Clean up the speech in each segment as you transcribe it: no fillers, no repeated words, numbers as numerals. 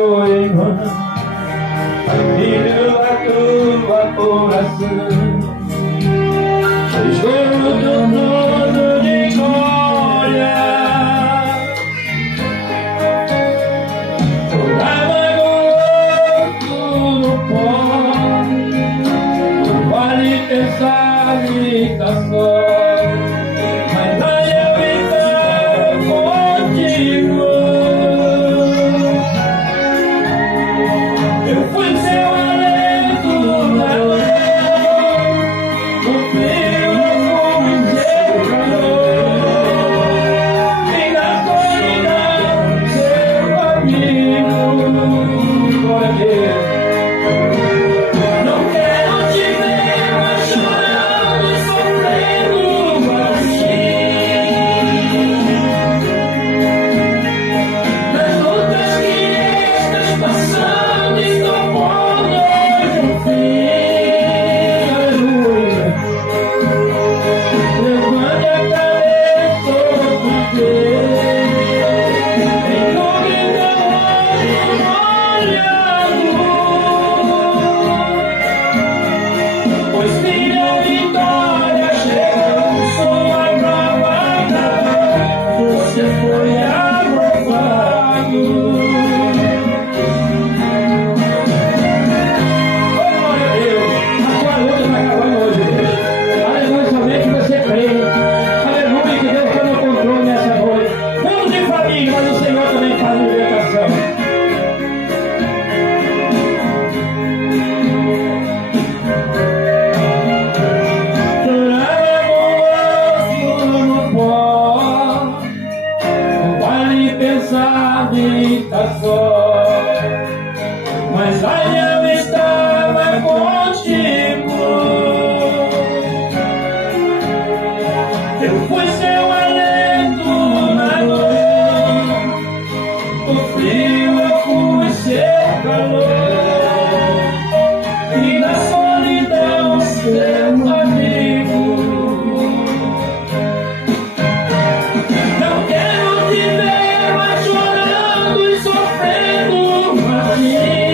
foi em vão, filho a tua oração, chegou do trono de glória, orava no no pó, no vale pensar e tá só. Mas aí eu estava contigo, eu fui seu alento na dor, o frio eu fui seu calor, e na solidão seu amigo. Não quero te ver mais chorando e sofrendo assim.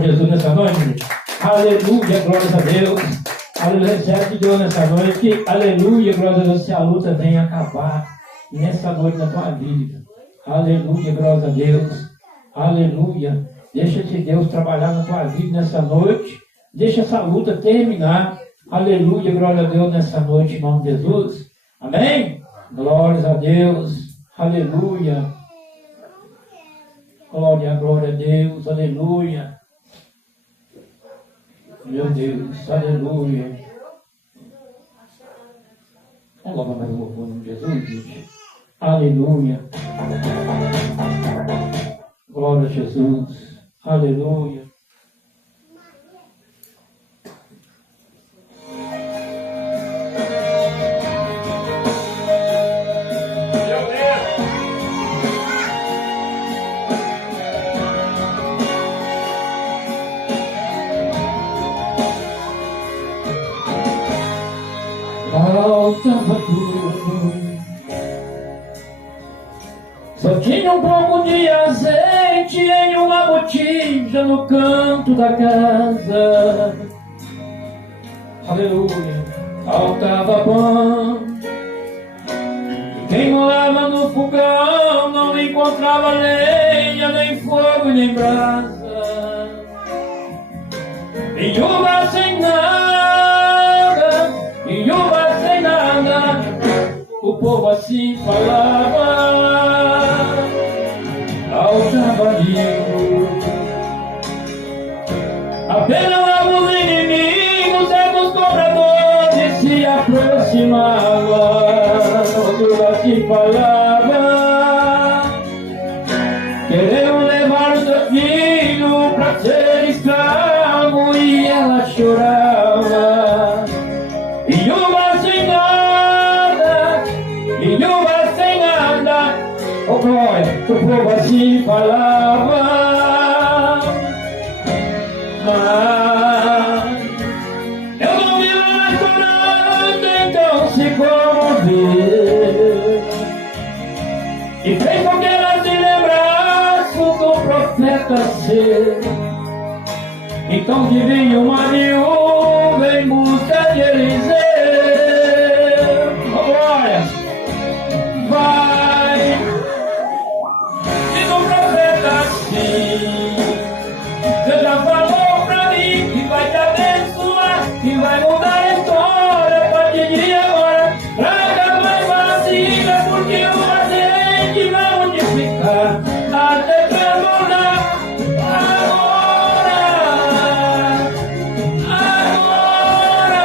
Jesus nessa noite, aleluia, glória a Deus, aleluia, recebe de Deus nessa noite, aleluia, glória a Deus, se a luta venha acabar nessa noite na tua vida, aleluia, glória a Deus, aleluia, deixa-te Deus trabalhar na tua vida nessa noite, deixa essa luta terminar, aleluia, glória a Deus nessa noite, em nome de Jesus, amém? Glórias a Deus, aleluia, glória a Deus, aleluia. Meu Deus, aleluia. Agora mais um louvor no nome de Jesus, gente. Aleluia. Glória a Jesus. Aleluia. Faltava tudo, só tinha um pouco de azeite em uma botija no canto da casa. Aleluia. Faltava pão, quem morava no fogão não encontrava lenha, nem fogo, nem brasa. Viúva sem nada, viúva sem nada, o povo assim falava. Faltava amigo, apenas os inimigos e dos cobradores se aproximavam. Tudo assim falava, queriam levar o seu filho para ser escravo, e ela chorava. Viúva sem nada, viúva sem nada, oh glória, o povo assim falava. Mas eu não vi ela chorando, então se comoveu e fez com que ela se lembrasse do profeta seu. Então que vinha uma viúva em busca de Eliseu. Oh glória, vai, diz o profeta assim: você já falou pra mim que vai te abençoar, que vai mudar a história a partir de agora. Traga mais vasilha, porque o azeite vai multiplicar até transbordar. Agora,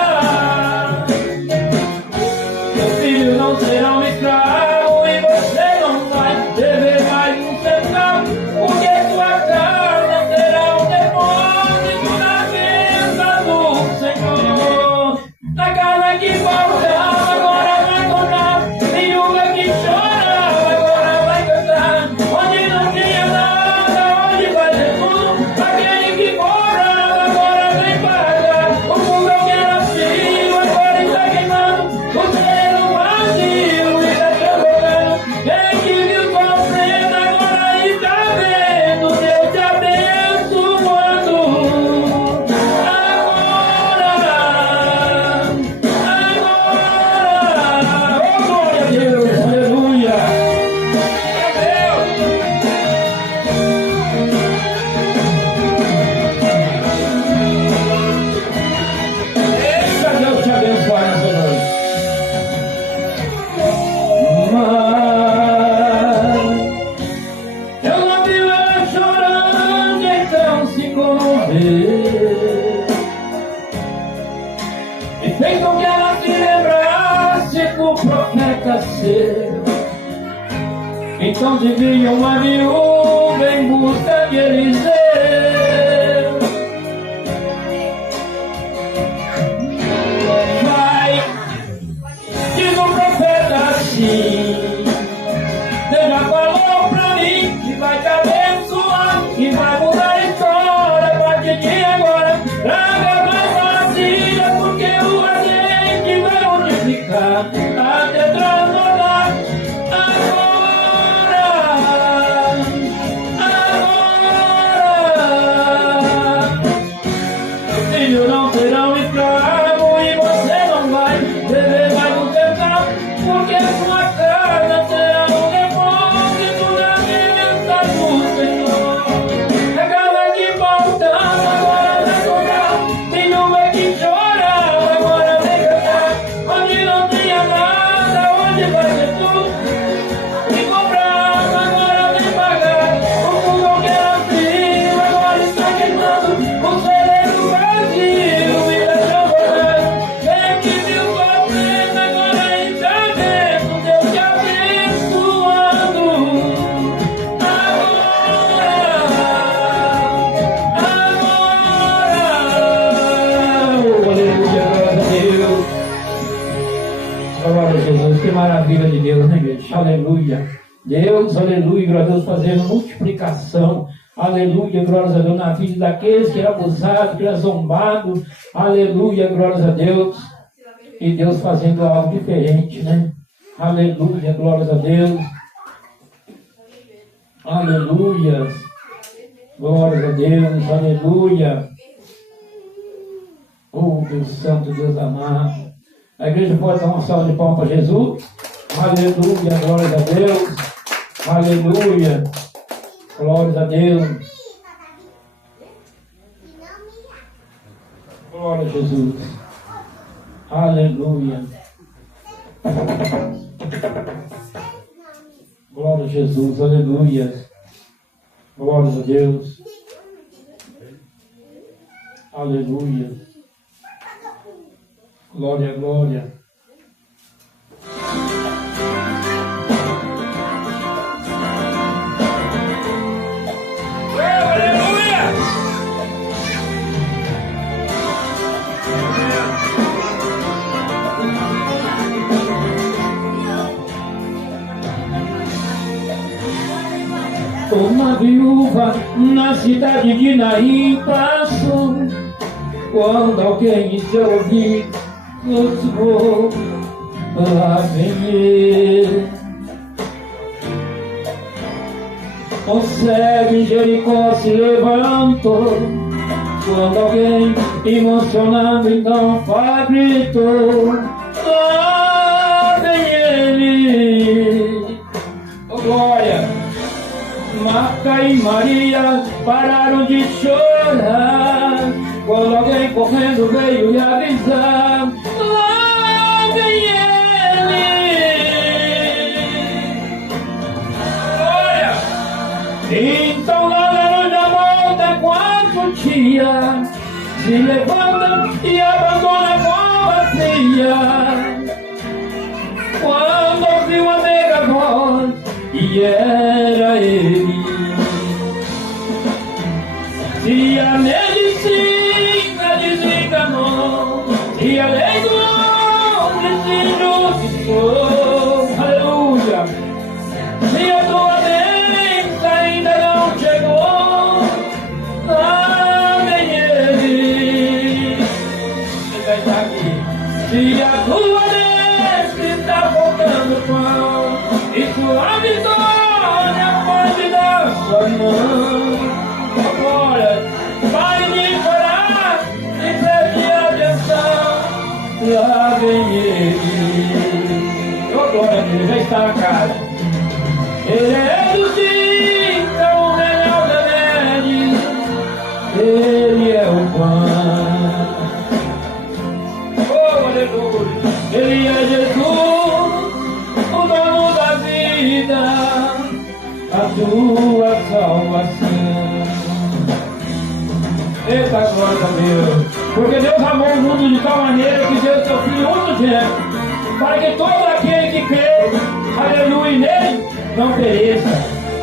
seu filho não será um escravo e você não vai dever mais um centavo, porque sua casa será um depósito na mesa do Senhor. Na casa que faltava, agora vai encontrar. Viúva que chorava, agora vai cantar. Onde não tinha nada, onde vai ter tudo. Aquele que cobrava, agora vem pagar. O fogão que era frio, agora está queimando. O celeiro vazio está transbordando. Quem que viu sofrendo, agora está vendo Deus te abençoando. Agora, oh glória a Deus, aleluia. Deixa Deus te abençoar nessa noite. Mas eu não vi ela chorando, então se comoveu e fez com que ela se lembrasse do profeta seu. Então se vinha uma viúva em busca de Eliseu. Vai, diz o profeta assim: Deus já falou pra mim que vai te abençoar, que vai mudar a história a partir de agora. Traga mais vasilha, porque o azeite vai multiplicar até transbordar. Agora, agora, filho não será um escravo e você não vai dever mais um centavo, porque sua casa será um depósito na mesa do Senhor. A casa que faltava, agora vai comprar. Viúva que chorava, agora vem cantar. Onde não tinha nada, maravilha de Deus, né, igreja? Aleluia. Deus, aleluia, glória a Deus, fazendo multiplicação. Aleluia, glórias a Deus, na vida daqueles que eram abusados, que eram zombados. Aleluia, glórias a Deus. E Deus fazendo algo diferente, né? Aleluia, glórias a Deus. Aleluia. Glórias a Deus, aleluia. Oh, Deus Santo, Deus amado. A igreja pode dar uma salva de palmas para Jesus. Aleluia, glórias a Deus. Aleluia. Glórias a Deus. Glória a Jesus. Aleluia. Glória a Jesus. Aleluia. Glórias a Deus. Aleluia. Glória, glória. Uma viúva na cidade de Naim passou, quando alguém em seu ouvido sussurrou, lá vem ele. O cego em Jericó se levantou, quando alguém emocionado então gritou, lá vem ele. Oh, glória! Marta e Maria pararam de chorar, quando alguém correndo veio lhe avisar, lá vem ele. Olha! Então Lázaro já volta com a tia, se levanta e abandona a cova fria. Quando ouviu a mega voz, e era ele. Se a medicina desenganou, e a lei do homem se injustiçou, aleluia. Se a tua bênção ainda não chegou, lá vem ele. Ele vai estar aqui. Se a tua bênção está faltando pão, e tua vitória pode dar sua mão. Agora, pare de chorar e preste atenção. Lá vem ele. Oh, glória a Deus, já está na casa. Ele ressuscita o melhor remédio. Ele é o pão. Oh, aleluia. Ele é Jesus, o dono da vida, a tua salvação. Eita, glória a Deus. Porque Deus amou o mundo de tal maneira que deu seu Filho unigênito, para que todo aquele que crê, aleluia, nele, não pereça,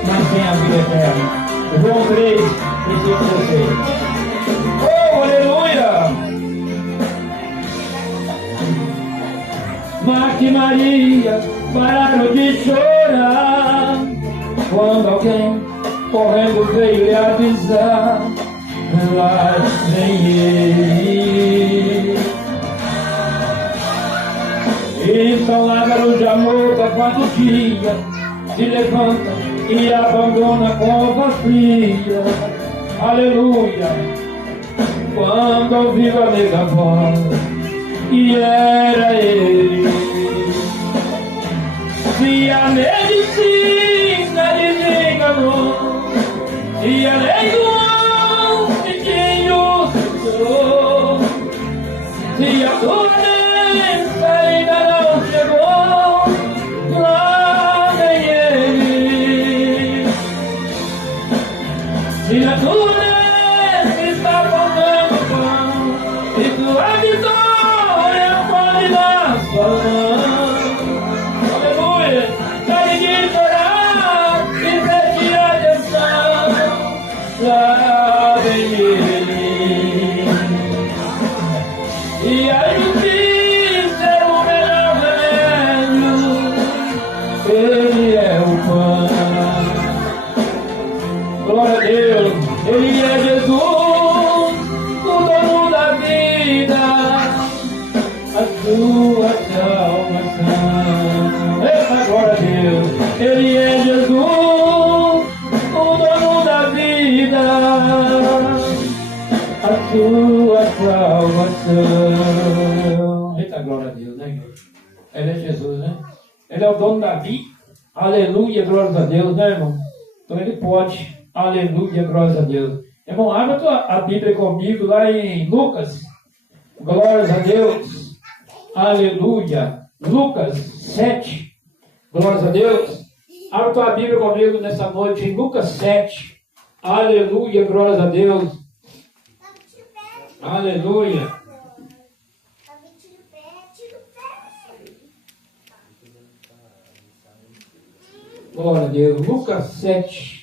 mas tenha a vida eterna. João 3, versículo 16. Oh, aleluia! Marta e Maria pararam de chorar, quando alguém correndo veio lhe avisar, lá vem ele. Então Lázaro já morto há 4 dias, se levanta e abandona a cova fria, aleluia. Quando ouviu a mega voz, e era ele. Se a medicina desenganou, e a lei do homem te injustiçou, se a tua bênção ainda não chegou, lá vem ele. Se a tua bênção está faltando pão, e tua vitória pode dar sua mão. Aleluia! Pare de chorar e preste atenção. Lá vem ele. E a justiça é o melhor remédio. tua salvação. Eita, glória a Deus. Ele é Jesus, o dono da vida, a tua salvação. Eita, glória a Deus, né, igreja? Ele é Jesus, né? Ele é o dono da vida. Aleluia, glória a Deus, né, irmão? Então ele pode. Aleluia, glória a Deus. Irmão, abra a Bíblia comigo lá em Lucas. Glórias a Deus. Aleluia. Lucas 7. Glórias a Deus. Abra a Bíblia comigo nessa noite em Lucas 7. Aleluia, glórias a Deus. Aleluia. Glória a Deus. Lucas 7.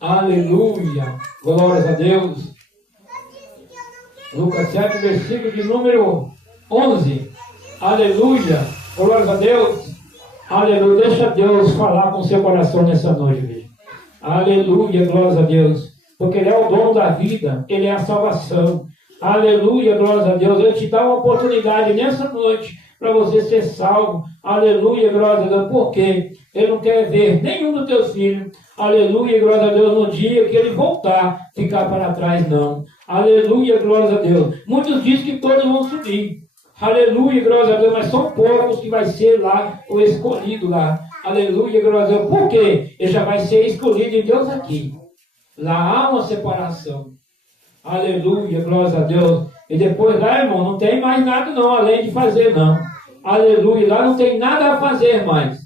Aleluia. Glórias a Deus. Lucas 7, versículo de número 11. Aleluia. Glórias a Deus. Aleluia. Deixa Deus falar com o seu coração nessa noite, igreja. Aleluia. Glórias a Deus. Porque Ele é o dono da vida. Ele é a salvação. Aleluia. Glórias a Deus. Ele te dá uma oportunidade nessa noite para você ser salvo. Aleluia, glória a Deus. Porque Ele não quer ver nenhum dos teus filhos. Aleluia, glória a Deus. No dia que Ele voltar, ficar para trás, não. Aleluia, glória a Deus. Muitos dizem que todos vão subir. Aleluia, glória a Deus. Mas são poucos que vai ser lá o escolhido lá. Aleluia, glória a Deus. Por quê? Ele já vai ser escolhido de Deus aqui. Lá há uma separação. Aleluia, glória a Deus. E depois lá, irmão, não tem mais nada não, além de fazer não. Aleluia, lá não tem nada a fazer mais.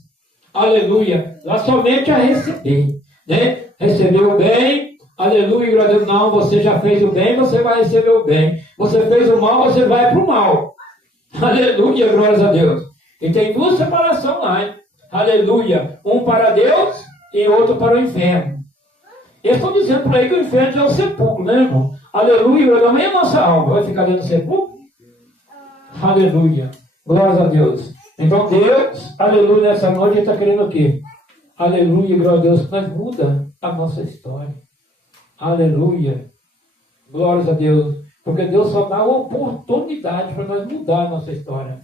Aleluia, lá somente a receber, né? Receber o bem, aleluia, glória a Deus. Não, você já fez o bem, você vai receber o bem. Você fez o mal, você vai para o mal. Aleluia, glória a Deus. E tem duas separações lá, hein? Aleluia, um para Deus e outro para o inferno. Eles estão dizendo por aí que o inferno já é o sepulcro, né, irmão? Aleluia, amanhã a nossa alma vai ficar dentro do sepulcro? Aleluia, glória a Deus. Então Deus, aleluia, nessa noite Ele está querendo o quê? Aleluia, glória a Deus, nós muda a nossa história. Aleluia, glórias a Deus. Porque Deus só dá uma oportunidade para nós mudar a nossa história.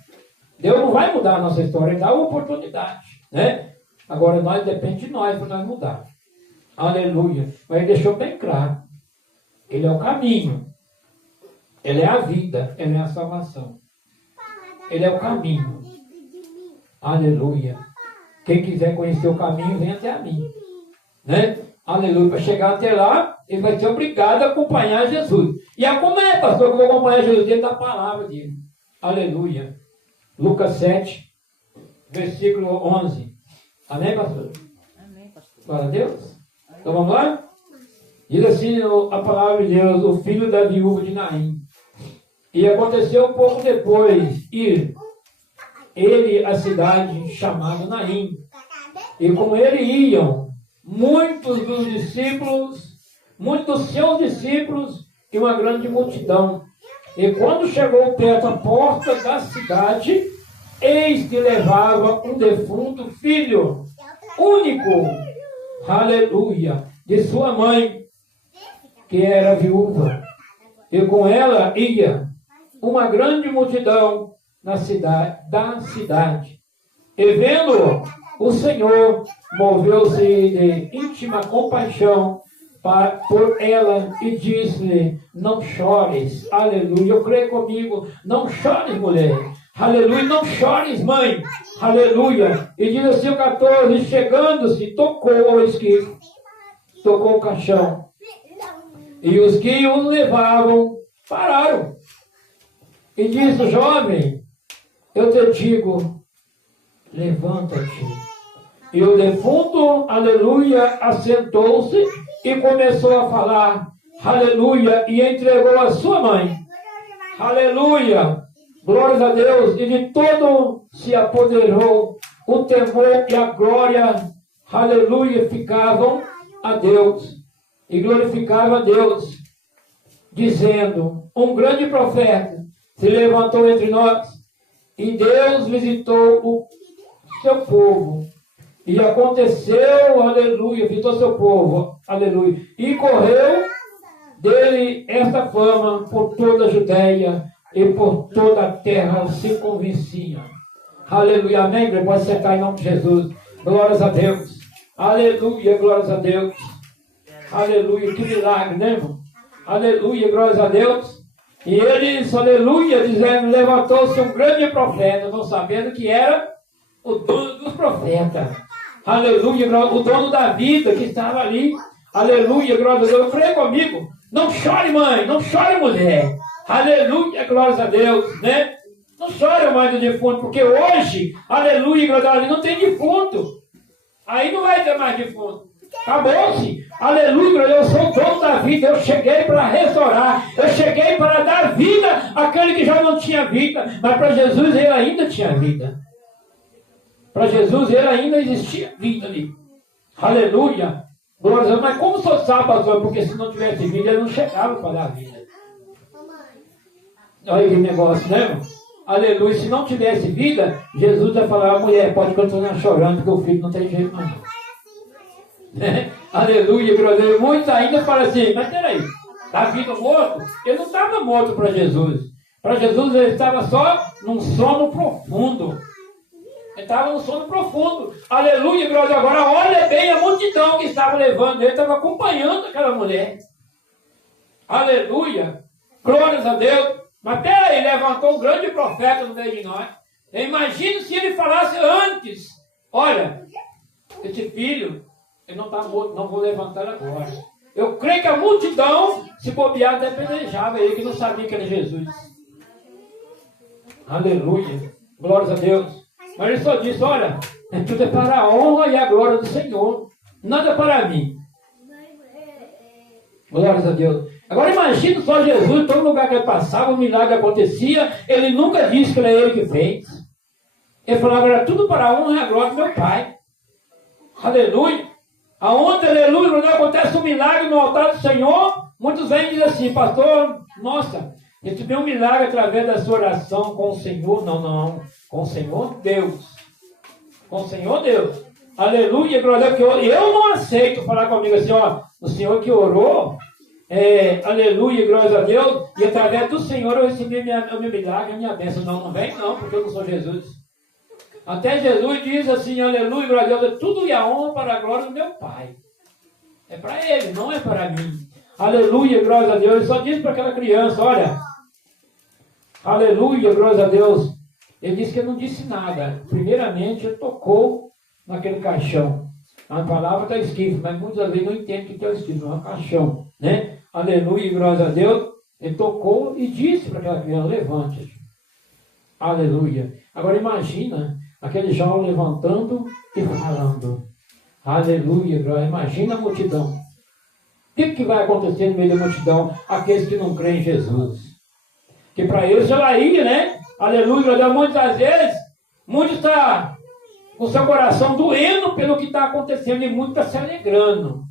Deus não vai mudar a nossa história, Ele dá uma oportunidade, né? Agora nós depende de nós para nós mudar. Aleluia. Mas Ele deixou bem claro. Ele é o caminho. Ele é a vida. Ele é a salvação. Ele é o caminho. Aleluia. Quem quiser conhecer o caminho, vem até a mim. Né? Aleluia. Para chegar até lá, ele vai ser obrigado a acompanhar Jesus. E como é, pastor, que eu vou acompanhar Jesus? Dentro da palavra dele. Aleluia. Lucas 7, versículo 11. Amém, pastor? Amém, pastor. Glória a Deus. Então vamos lá? Diz assim a palavra de Deus, o filho da viúva de Naim. E aconteceu pouco depois ir ele à cidade chamada Naim. E com ele iam muitos dos seus discípulos e uma grande multidão. E quando chegou perto à porta da cidade, eis que levava um defunto filho, único, aleluia, de sua mãe, que era viúva. E com ela ia uma grande multidão da cidade. E vendo o Senhor, moveu-se de íntima compaixão por ela e disse-lhe: não chores. Aleluia. Eu creio comigo. Não chores, mulher. Aleluia. Não chores, mãe. Aleluia. E diz assim o 14: chegando-se, tocou o caixão. E os que o levavam pararam. E disse: jovem, eu te digo, levanta-te. E o defunto, aleluia, assentou-se e começou a falar, aleluia, e entregou a sua mãe. Aleluia, glórias a Deus. E de todo se apoderou o temor e a glória, aleluia, ficavam a Deus. E glorificavam a Deus, dizendo: um grande profeta se levantou entre nós, e Deus visitou o seu povo. E aconteceu, aleluia, visitou seu povo, aleluia. E correu dele esta fama por toda a Judéia e por toda a terra se convencia. Aleluia, amém? Pode sentar em nome de Jesus. Glórias a Deus. Aleluia, glórias a Deus. Aleluia, que milagre, né, irmão? Aleluia, glórias a Deus. E eles, aleluia, dizendo, levantou-se um grande profeta, não sabendo que era o dono dos profetas. Aleluia, o dono da vida que estava ali. Aleluia, glórias a Deus. Creia comigo. Não chore, mãe, não chore, mulher. Aleluia, glórias a Deus, né? Não chore, mãe do defunto, porque hoje, aleluia, glória a Deus, não tem defunto. Aí não vai ter mais defunto. Acabou-se. Aleluia, eu sou o dono da vida. Eu cheguei para restaurar. Eu cheguei para dar vida àquele que já não tinha vida. Mas para Jesus ele ainda tinha vida. Para Jesus ele ainda existia vida ali. Aleluia. Glória a Deus. Mas como o senhor sabe, pastor? Porque se não tivesse vida, ele não chegava para dar vida. Olha que negócio, né, irmão? Aleluia. Se não tivesse vida, Jesus vai falar, mulher, pode continuar chorando, porque o filho não tem jeito mais. Aleluia, glória a Deus. Muitos ainda falam assim, mas peraí, está vindo morto? Ele não estava morto para Jesus. Para Jesus ele estava só num sono profundo. Ele estava num sono profundo. Aleluia, glória a Deus. Agora olha bem a multidão que estava levando ele, estava acompanhando aquela mulher. Aleluia, glórias a Deus. Mas peraí, levantou um grande profeta no meio de nós. Imagina se ele falasse antes, olha, esse filho, ele não está morto, não vou levantar agora. Eu creio que a multidão, se bobear, até pelejava ele, que não sabia que era Jesus. Aleluia, glórias a Deus. Mas ele só disse, olha, tudo é para a honra e a glória do Senhor, nada para mim. Glórias a Deus. Agora imagina só Jesus, todo lugar que ele passava, um milagre acontecia, ele nunca disse que era ele que fez. Ele falava, era tudo para a honra e a glória do meu Pai. Aleluia. Aonde, aleluia, quando acontece um milagre no altar do Senhor, muitos vêm e dizem assim, pastor, nossa, recebi um milagre através da sua oração com o Senhor. Não, com o Senhor Deus. Com o Senhor Deus. Aleluia, glória a Deus, porque eu não aceito falar comigo assim, ó, o Senhor que orou, aleluia, glória a Deus, e através do Senhor eu recebi o meu milagre, a minha bênção. Não vem não, porque eu não sou Jesus. Até Jesus diz assim, aleluia, glória a Deus, tudo e a honra para a glória do meu Pai. É para ele, não é para mim. Aleluia, glória a Deus. Ele só disse para aquela criança, olha, aleluia, glória a Deus. Ele disse que ele não disse nada. Primeiramente, ele tocou naquele caixão. A palavra está escrita, mas muitas vezes não entende o que está escrito, não é um caixão, né? Aleluia, glória a Deus. Ele tocou e disse para aquela criança, levante. Aleluia. Agora imagina aquele jovem levantando e falando. Aleluia, glória. Imagina a multidão. O que vai acontecer no meio da multidão? Aqueles que não creem em Jesus. Que para eles ela ia, né? Aleluia, glória a Deus. Muitas vezes, muitos estão com seu coração doendo pelo que está acontecendo e muito está se alegrando.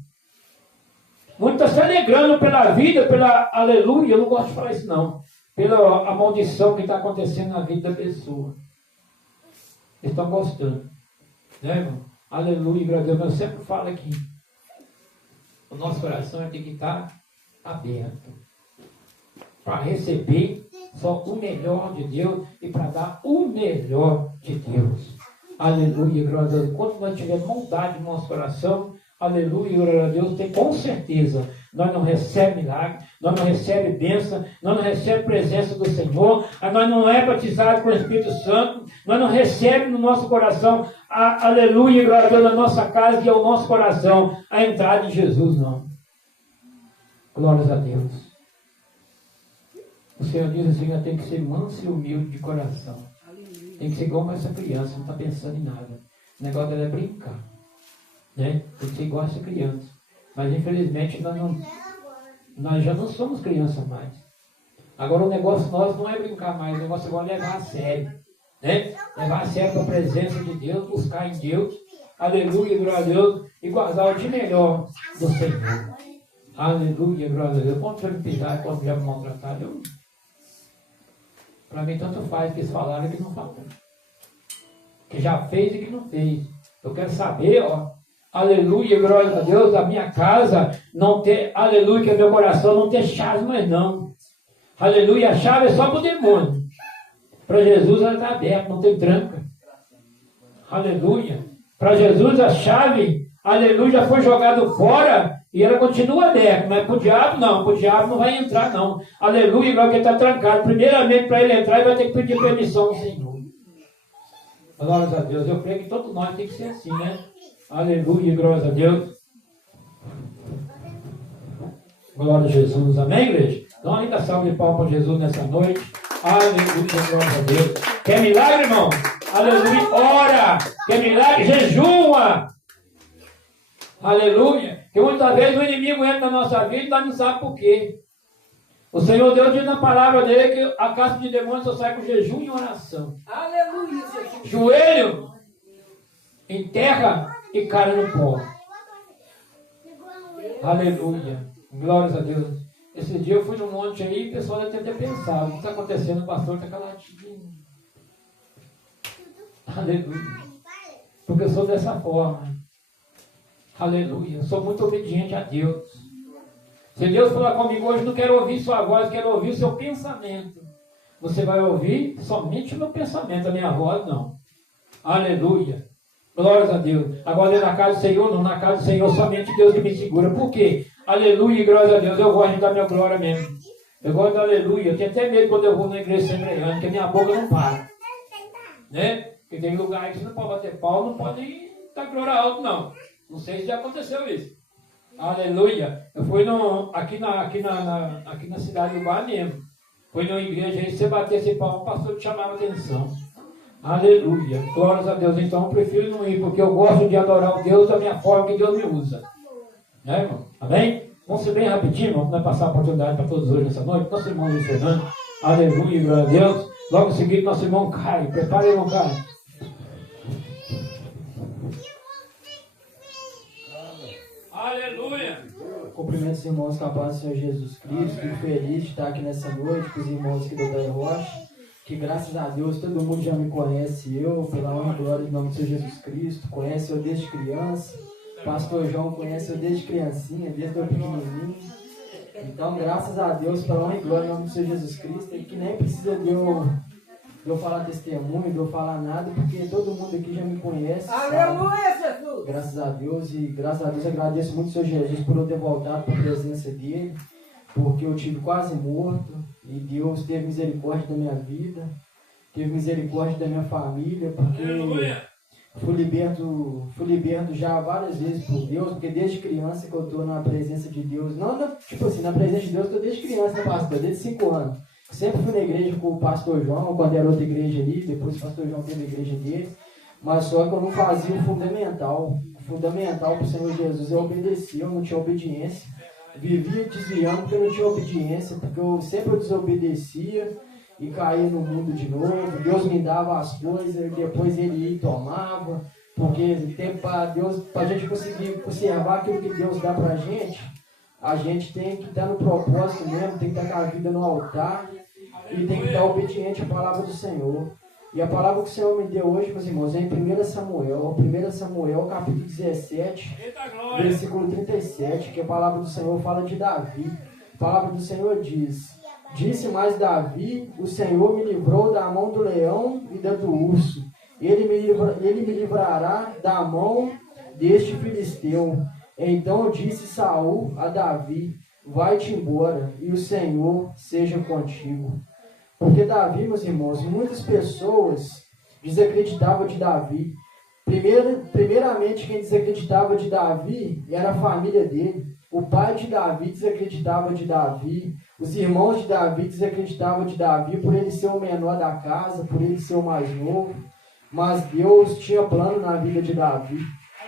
Muito está se alegrando pela vida, pela, aleluia, eu não gosto de falar isso não, pela a maldição que está acontecendo na vida da pessoa. Eles estão gostando. Né, irmão? Aleluia, glória a Deus. Eu sempre falo aqui, o nosso coração tem que estar aberto para receber só o melhor de Deus e para dar o melhor de Deus. Aleluia, glória a Deus. Quando nós tivermos maldade no nosso coração, aleluia, glória a Deus, tem com certeza, nós não recebemos milagre, nós não recebemos bênção, nós não recebemos presença do Senhor, nós não é batizado com o Espírito Santo, nós não recebemos no nosso coração, aleluia, glória a Deus, na nossa casa, que é o nosso coração, a entrada de Jesus, não. Glórias a Deus. O Senhor diz assim, eu tenho que ser manso e humilde de coração. Tem que ser igual essa criança, não está pensando em nada. O negócio dela é brincar. Né? Tem que ser igual essa criança. Mas infelizmente nós já não somos crianças mais. Agora o negócio nosso não é brincar mais, o negócio agora é levar a sério. Né? Levar a sério a presença de Deus, buscar em Deus. Aleluia, glória a Deus. E guardar o de melhor do Senhor. Aleluia, glória a Deus. Quando já me pisar, quando já me maltratar, para mim tanto faz que eles falaram e que não falaram. Que já fez e que não fez. Eu quero saber, ó. Aleluia, glória a Deus, a minha casa não ter, aleluia, que meu coração não ter chaves mais não. Aleluia. A chave é só para o demônio. Para Jesus ela está aberta, não tem tranca. Aleluia. Para Jesus a chave, aleluia, já foi jogado fora e ela continua aberta. Mas para o diabo não. Para o diabo não vai entrar não. Aleluia, igual que ele está trancado. Primeiramente para ele entrar, ele vai ter que pedir permissão ao Senhor. Glórias a Deus. Eu creio que todos nós tem que ser assim, né? Aleluia, glórias a Deus. Glória a Jesus. Amém, igreja? Dá uma linda salva de palmas para Jesus nessa noite. Aleluia, glória a Deus. Quer milagre, irmão? Aleluia. Ora. Quer milagre? Jejuma. Aleluia. Porque muitas vezes o inimigo entra na nossa vida e nós não sabemos por quê. O Senhor Deus diz na palavra dele que a caça de demônios só sai com jejum e oração. Aleluia. Joelho em terra e cara no pó. Aleluia. Glórias a Deus. Esse dia eu fui no monte aí e o pessoal deve ter pensado: o que está acontecendo? O pastor está caladinho. Aleluia. Porque eu sou dessa forma. Aleluia. Eu sou muito obediente a Deus. Se Deus falar comigo hoje, não quero ouvir sua voz, quero ouvir o seu pensamento. Você vai ouvir somente o meu pensamento, a minha voz não. Aleluia. Glórias a Deus. Agora na casa do Senhor, não. Na casa do Senhor somente Deus que me segura. Por quê? Aleluia e glória a Deus. Eu gosto de dar minha glória mesmo. Eu gosto de aleluia. Eu tenho até medo quando eu vou na igreja assembleiana, porque minha boca não para. Né? Porque tem lugar que você não pode bater pau, não pode nem dar glória alto, não. Não sei se já aconteceu isso. Aleluia. Eu fui aqui na cidade do Bar mesmo. Fui numa igreja aí, se você batesse pau, o pastor te chamava atenção. Aleluia. Glórias a Deus. Então eu prefiro não ir, porque eu gosto de adorar o Deus da minha forma que Deus me usa. Né, irmão? Amém? Vamos ser bem rapidinho, irmão. Vamos passar a oportunidade para todos hoje nessa noite. Nosso irmão Luiz Fernando. Aleluia, glória a Deus. Logo em seguida, nosso irmão Caio. Prepare, irmão Caio. Aleluia. Cumprimento os irmãos com a paz do Senhor Jesus Cristo. Fico feliz de estar aqui nessa noite com os irmãos aqui do Dai Rocha. Que graças a Deus todo mundo já me conhece, eu, pela honra e glória do nome do Senhor Jesus Cristo. Conhece eu desde criança. Pastor João conhece eu desde criancinha, desde eu pequenininho. Então, graças a Deus, pela honra e glória do nome do Senhor Jesus Cristo, que nem precisa de eu falar testemunho, de eu falar nada, porque todo mundo aqui já me conhece. Aleluia, Jesus! Graças a Deus, e graças a Deus agradeço muito ao Senhor Jesus por eu ter voltado para a presença dele, porque eu tive quase morto, e Deus teve misericórdia da minha vida, teve misericórdia da minha família, porque fui liberto já várias vezes por Deus, porque desde criança que eu estou na presença de Deus, tipo assim, na presença de Deus eu estou desde criança, né, pastor? Desde 5 anos. Sempre fui na igreja com o pastor João, quando era outra igreja ali, depois o pastor João teve a igreja dele, mas só que eu não fazia o fundamental. O fundamental para o Senhor Jesus eu obedecia, eu não tinha obediência. Vivia desviando porque eu não tinha obediência, porque eu sempre desobedecia e caía no mundo de novo. Deus me dava as coisas e depois ele ia e tomava, porque para a gente conseguir conservar aquilo que Deus dá para a gente tem que estar no propósito mesmo, tem que estar com a vida no altar e tem que estar obediente à palavra do Senhor. E a palavra que o Senhor me deu hoje, meus irmãos, é em 1 Samuel, capítulo 17, versículo 37, que a palavra do Senhor fala de Davi. A palavra do Senhor diz: disse mais Davi, o Senhor me livrou da mão do leão e da do urso. Ele me livrará da mão deste filisteu. Então disse Saul a Davi: vai-te embora, e o Senhor seja contigo. Porque Davi, meus irmãos, muitas pessoas desacreditavam de Davi. Primeiramente, quem desacreditava de Davi era a família dele. O pai de Davi desacreditava de Davi. Os irmãos de Davi desacreditavam de Davi por ele ser o menor da casa, por ele ser o mais novo. Mas Deus tinha plano na vida de Davi.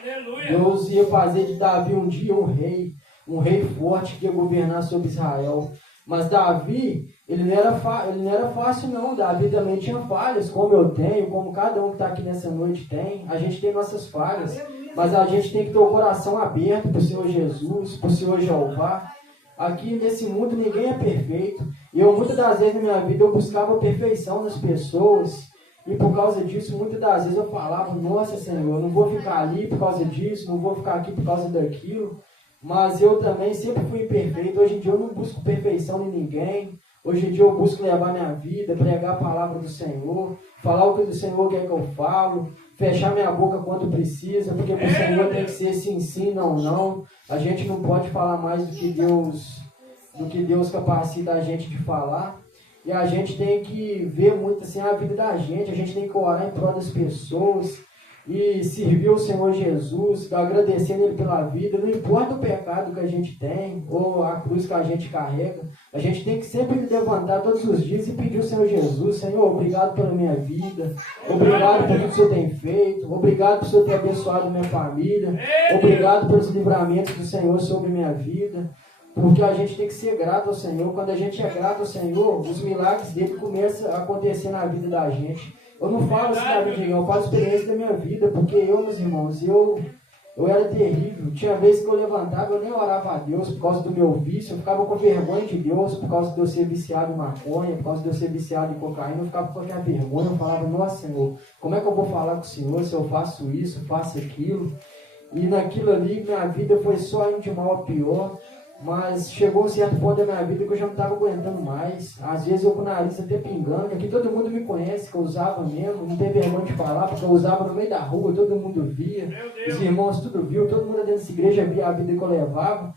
Aleluia. Deus ia fazer de Davi um dia um rei forte que ia governar sobre Israel. Mas Davi, ele não era fácil não. Davi também tinha falhas, como eu tenho, como cada um que está aqui nessa noite tem. A gente tem nossas falhas, mas a gente tem que ter o coração aberto para o Senhor Jesus, para o Senhor Jeová. Aqui nesse mundo ninguém é perfeito. E eu muitas das vezes na minha vida eu buscava perfeição nas pessoas. E por causa disso, muitas das vezes eu falava: nossa Senhor, eu não vou ficar ali por causa disso, não vou ficar aqui por causa daquilo. Mas eu também sempre fui imperfeito. Hoje em dia eu não busco perfeição em ninguém. Hoje em dia eu busco levar minha vida, pregar a palavra do Senhor, falar o que o Senhor quer que eu falo, fechar minha boca quando precisa, porque para o Senhor tem que ser sim, sim, não, não. A gente não pode falar mais do que Deus capacita a gente de falar. E a gente tem que ver muito assim a vida da gente, a gente tem que orar em prol das pessoas e servir o Senhor Jesus, agradecendo Ele pela vida, não importa o pecado que a gente tem ou a cruz que a gente carrega, a gente tem que sempre levantar todos os dias e pedir ao Senhor Jesus: Senhor, obrigado pela minha vida, obrigado por tudo que o Senhor tem feito, obrigado por o Senhor ter abençoado minha família, obrigado pelos livramentos do Senhor sobre minha vida. Porque a gente tem que ser grato ao Senhor. Quando a gente é grato ao Senhor, os milagres dele começam a acontecer na vida da gente. Eu não falo assim da vida, eu falo experiência da minha vida, porque meus irmãos, eu era terrível. Tinha vezes que eu levantava, eu nem orava a Deus por causa do meu vício, eu ficava com vergonha de Deus por causa de eu ser viciado em maconha, por causa de eu ser viciado em cocaína, eu ficava com aquela vergonha, eu falava: nossa, Senhor, como é que eu vou falar com o Senhor se eu faço isso, faço aquilo? E naquilo ali, minha vida foi só indo de mal a pior. Mas chegou um certo ponto da minha vida que eu já não estava aguentando mais. Às vezes eu com o nariz até pingando. Aqui todo mundo me conhece, que eu usava mesmo. Não tem vergonha de falar, porque eu usava no meio da rua, todo mundo via. Os irmãos tudo viu, todo mundo dentro dessa igreja via a vida que eu levava.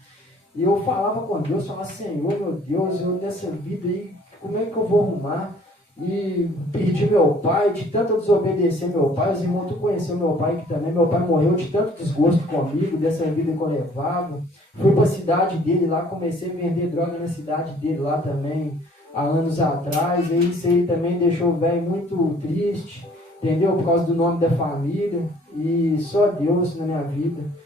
E eu falava com Deus, falava: Senhor, meu Deus, eu nessa vida aí, como é que eu vou arrumar? E perdi meu pai, de tanto desobedecer meu pai. Os irmãos, tu conheceu meu pai aqui também. Meu pai morreu de tanto desgosto comigo, dessa vida que eu levava. Fui para a cidade dele lá, comecei a vender droga na cidade dele lá também, há anos atrás. E isso aí também deixou o velho muito triste, entendeu? Por causa do nome da família. E só Deus na minha vida.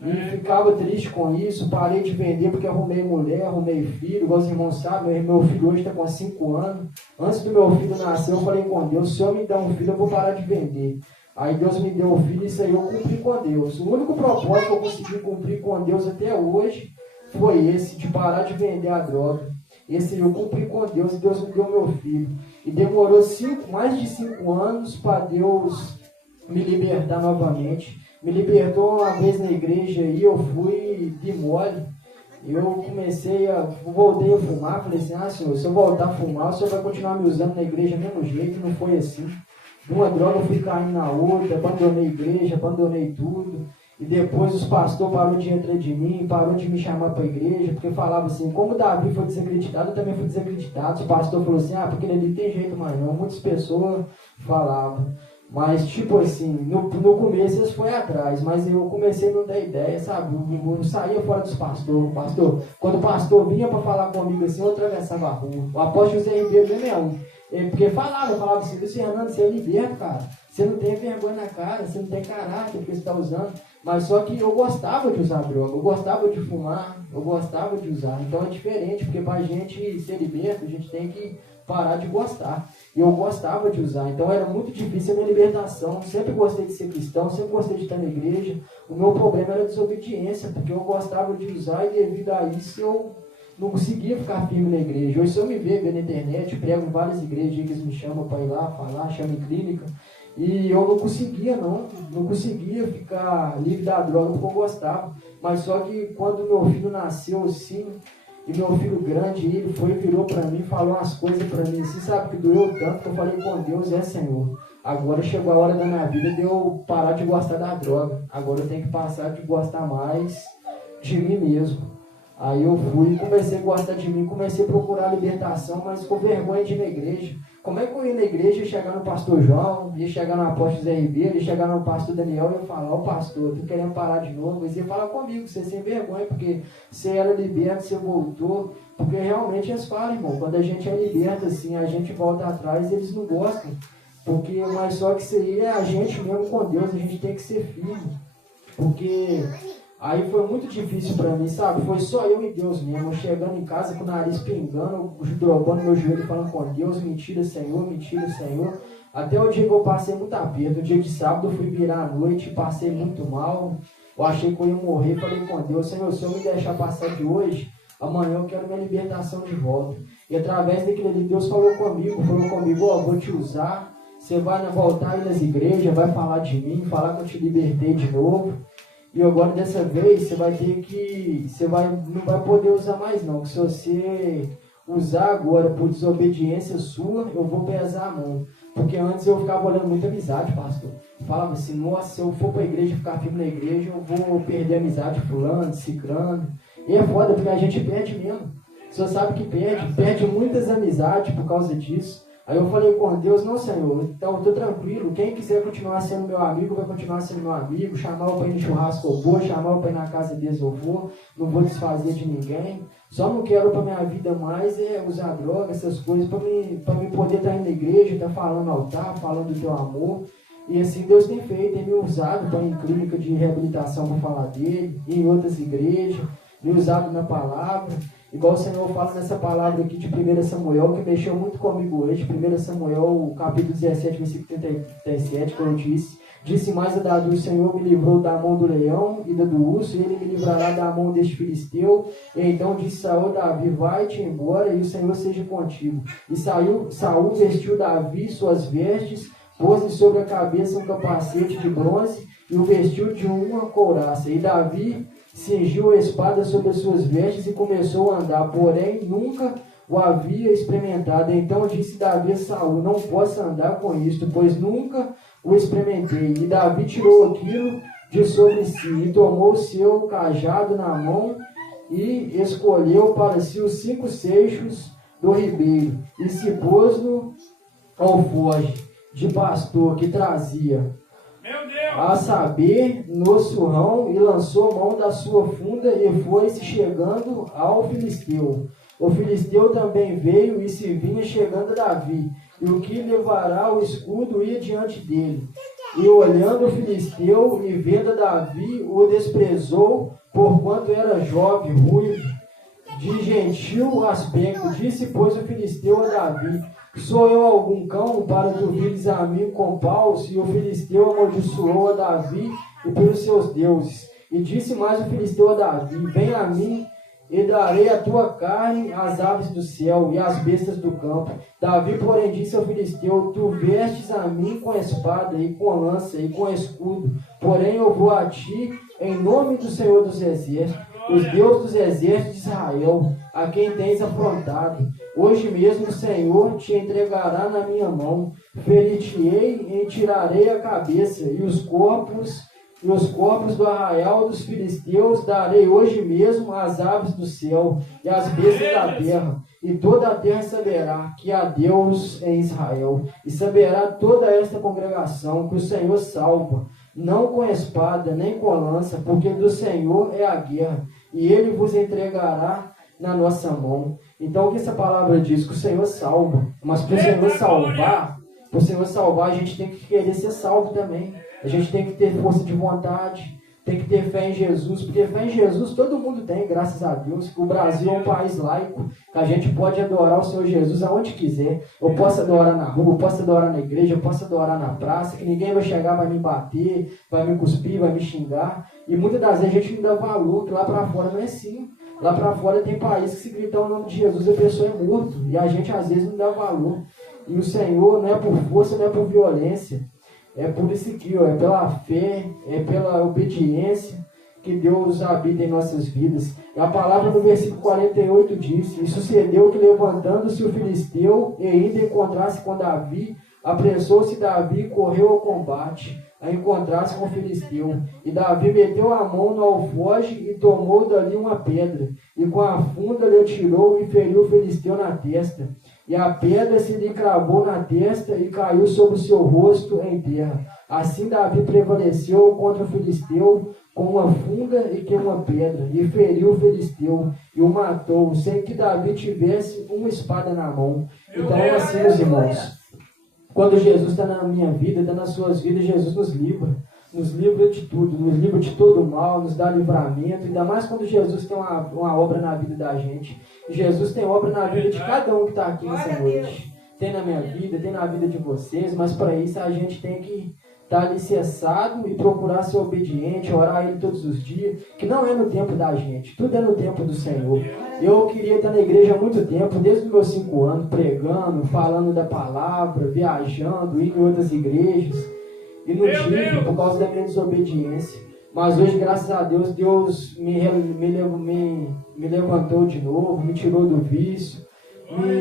E ficava triste com isso, parei de vender porque arrumei mulher, arrumei filho. Igual os irmãos sabem, meu filho hoje está com 5 anos. Antes do meu filho nascer, eu falei com Deus: se o Senhor me dá um filho, eu vou parar de vender. Aí Deus me deu o filho e isso aí eu cumpri com Deus. O único propósito que eu consegui cumprir com Deus até hoje foi esse, de parar de vender a droga. Esse eu cumpri com Deus e Deus me deu meu filho. E demorou mais de 5 anos para Deus me libertar novamente. Me libertou uma vez na igreja e eu fui de mole. Eu voltei a fumar. Falei assim: Senhor, se eu voltar a fumar, o Senhor vai continuar me usando na igreja do mesmo jeito. Não foi assim. De uma droga eu fui caindo na outra, abandonei a igreja, abandonei tudo. E depois os pastores pararam de entrar de mim, pararam de me chamar para a igreja, porque falava assim: como Davi foi desacreditado, eu também fui desacreditado. Os pastores falaram assim: porque ele ali tem jeito mais não. Muitas pessoas falavam. Mas, tipo assim, no começo eles foram atrás, mas eu comecei a não dar ideia, sabe? Eu saía fora dos pastores. Quando o pastor vinha para falar comigo assim, eu atravessava a rua. O apóstolo José Ribeiro mesmo é um. Porque falava assim: Luiz Fernando, você é liberto, cara. Você não tem vergonha na cara, você não tem caráter porque você está usando. Mas só que eu gostava de usar droga, eu gostava de fumar, eu gostava de usar. Então é diferente, porque para a gente ser liberto, a gente tem que parar de gostar. E eu gostava de usar, então era muito difícil a minha libertação. Sempre gostei de ser cristão, sempre gostei de estar na igreja. O meu problema era a desobediência, porque eu gostava de usar e devido a isso eu não conseguia ficar firme na igreja. Hoje, se eu me ver na internet, prego em várias igrejas que eles me chamam para ir lá falar, chamam em clínica, e eu não conseguia ficar livre da droga porque eu gostava. Mas só que quando meu filho nasceu assim, e meu filho grande, ele virou para mim, falou umas coisas para mim assim, sabe, que doeu tanto, que eu falei com Deus: Senhor, agora chegou a hora da minha vida de eu parar de gostar da droga. Agora eu tenho que passar de gostar mais de mim mesmo. Aí eu fui, comecei a gostar de mim, comecei a procurar libertação, mas com vergonha de ir na igreja. Como é que eu ia na igreja e chegar no pastor João, ia chegar no apóstolo Zé Ribeiro, ia chegar no pastor Daniel e ia falar: ó, pastor, tô querendo parar de novo. Eles iam falar comigo: você sem vergonha, porque você era liberto, você voltou. Porque realmente eles falam, irmão, quando a gente é liberto assim, a gente volta atrás e eles não gostam. Mas só que isso aí é a gente mesmo com Deus, a gente tem que ser firme. Porque aí foi muito difícil para mim, sabe? Foi só eu e Deus mesmo. Eu chegando em casa com o nariz pingando, dobrando meu joelho, falando com Deus: mentira, Senhor, mentira, Senhor. Até o dia que eu passei muito aperto. O dia de sábado eu fui virar a noite, passei muito mal. Eu achei que eu ia morrer. Falei com Deus: Senhor, se eu me deixar passar de hoje, amanhã eu quero minha libertação de volta. E através daquilo ali, Deus falou comigo: ó, vou te usar. Você vai voltar aí nas igrejas, vai falar de mim, falar que eu te libertei de novo. E agora dessa vez você vai ter que. Não vai poder usar mais não. Que se você usar agora por desobediência sua, eu vou pesar a mão. Porque antes eu ficava olhando muita amizade, pastor. Falava assim, nossa, se eu for para a igreja, ficar firme na igreja, eu vou perder a amizade de fulano, de cicrano. E é foda, porque a gente perde mesmo. O senhor sabe que perde muitas amizades por causa disso. Aí eu falei com Deus, não, Senhor, então eu estou tranquilo, quem quiser continuar sendo meu amigo, vai continuar sendo meu amigo, chamar eu para ir no churrasco eu vou, chamar eu para ir na casa deles eu vou, não vou desfazer de ninguém, só não quero para minha vida mais usar droga, essas coisas, para mim poder estar indo na igreja, estar falando ao altar, falando do teu amor, e assim Deus tem feito, tem me usado para ir em clínica de reabilitação para falar dele, em outras igrejas, me usado na palavra. Igual o Senhor fala nessa palavra aqui de 1 Samuel, que mexeu muito comigo hoje, 1 Samuel, capítulo 17, versículo 37, que eu disse mais a Davi, o Senhor me livrou da mão do leão e da do urso, e ele me livrará da mão deste filisteu. E então disse Saul a Davi, vai-te embora, e o Senhor seja contigo. E Saul vestiu Davi suas vestes, pôs-lhe sobre a cabeça um capacete de bronze, e o vestiu de uma couraça. E Davi cingiu a espada sobre as suas vestes e começou a andar, porém nunca o havia experimentado. Então disse Davi a Saul, não posso andar com isto, pois nunca o experimentei. E Davi tirou aquilo de sobre si, e tomou o seu cajado na mão, e escolheu para si os 5 seixos do ribeiro, e se pôs no alforje de pastor que trazia, a saber, no surrão, e lançou mão da sua funda, e foi-se chegando ao filisteu. O filisteu também veio, e se vinha chegando a Davi, e o que levará o escudo ia diante dele. E olhando o filisteu, e vendo a Davi, o desprezou, porquanto era jovem, ruivo, de gentil aspecto. Disse, pois, o filisteu a Davi, sou eu algum cão para tu vires a mim com paus? E o filisteu amaldiçoou a Davi e pelos seus deuses. E disse mais o filisteu a Davi, vem a mim, e darei a tua carne às aves do céu e às bestas do campo. Davi, porém, disse ao filisteu, tu vestes a mim com espada e com lança e com escudo, porém eu vou a ti em nome do Senhor dos exércitos, os Deus dos exércitos de Israel, a quem tens afrontado. Hoje mesmo o Senhor te entregará na minha mão, ferir-te-ei e tirarei a cabeça, e os corpos do arraial dos filisteus darei hoje mesmo às aves do céu e às bestas da terra. E toda a terra saberá que há Deus em Israel. E saberá toda esta congregação que o Senhor salva, não com espada nem com lança, porque do Senhor é a guerra, e ele vos entregará na nossa mão. Então o que essa palavra diz? Que o Senhor salva. Mas para o Senhor salvar, a gente tem que querer ser salvo também. A gente tem que ter força de vontade, tem que ter fé em Jesus, porque fé em Jesus todo mundo tem, graças a Deus. O Brasil é um país laico, que a gente pode adorar o Senhor Jesus aonde quiser. Eu posso adorar na rua, eu posso adorar na igreja, eu posso adorar na praça, que ninguém vai chegar, vai me bater, vai me cuspir, vai me xingar. E muitas das vezes a gente não dá valor, que lá para fora não é assim. Lá para fora tem países que se gritar o nome de Jesus, a pessoa é morto, e a gente às vezes não dá valor. E o Senhor não é por força, não é por violência. É por isso aqui, é pela fé, é pela obediência que Deus habita em nossas vidas. E a palavra no versículo 48 diz, e sucedeu que levantando-se o filisteu e indo encontrar-se com Davi, apressou-se Davi e correu ao combate, a encontrar-se com o filisteu. E Davi meteu a mão no alforje e tomou dali uma pedra, e com a funda lhe atirou e feriu o filisteu na testa. E a pedra se lhe cravou na testa e caiu sobre o seu rosto em terra. Assim Davi prevaleceu contra o filisteu com uma funda e com uma pedra, e feriu o filisteu e o matou, sem que Davi tivesse uma espada na mão. Então, assim, meus irmãos, quando Jesus está na minha vida, está nas suas vidas, Jesus nos livra de tudo, nos livra de todo o mal, nos dá livramento, ainda mais quando Jesus tem uma obra na vida da gente. Jesus tem obra na vida de cada um que está aqui nessa noite. Tem na minha vida, tem na vida de vocês, mas para isso a gente tem que estar alicerçado e procurar ser obediente, orar a Ele todos os dias, que não é no tempo da gente, tudo é no tempo do Senhor. Eu queria estar na igreja há muito tempo, desde os meus 5 anos, pregando, falando da palavra, viajando, indo em outras igrejas, e não tive por causa da minha desobediência. Mas hoje, graças a Deus, Deus me levantou de novo, me tirou do vício.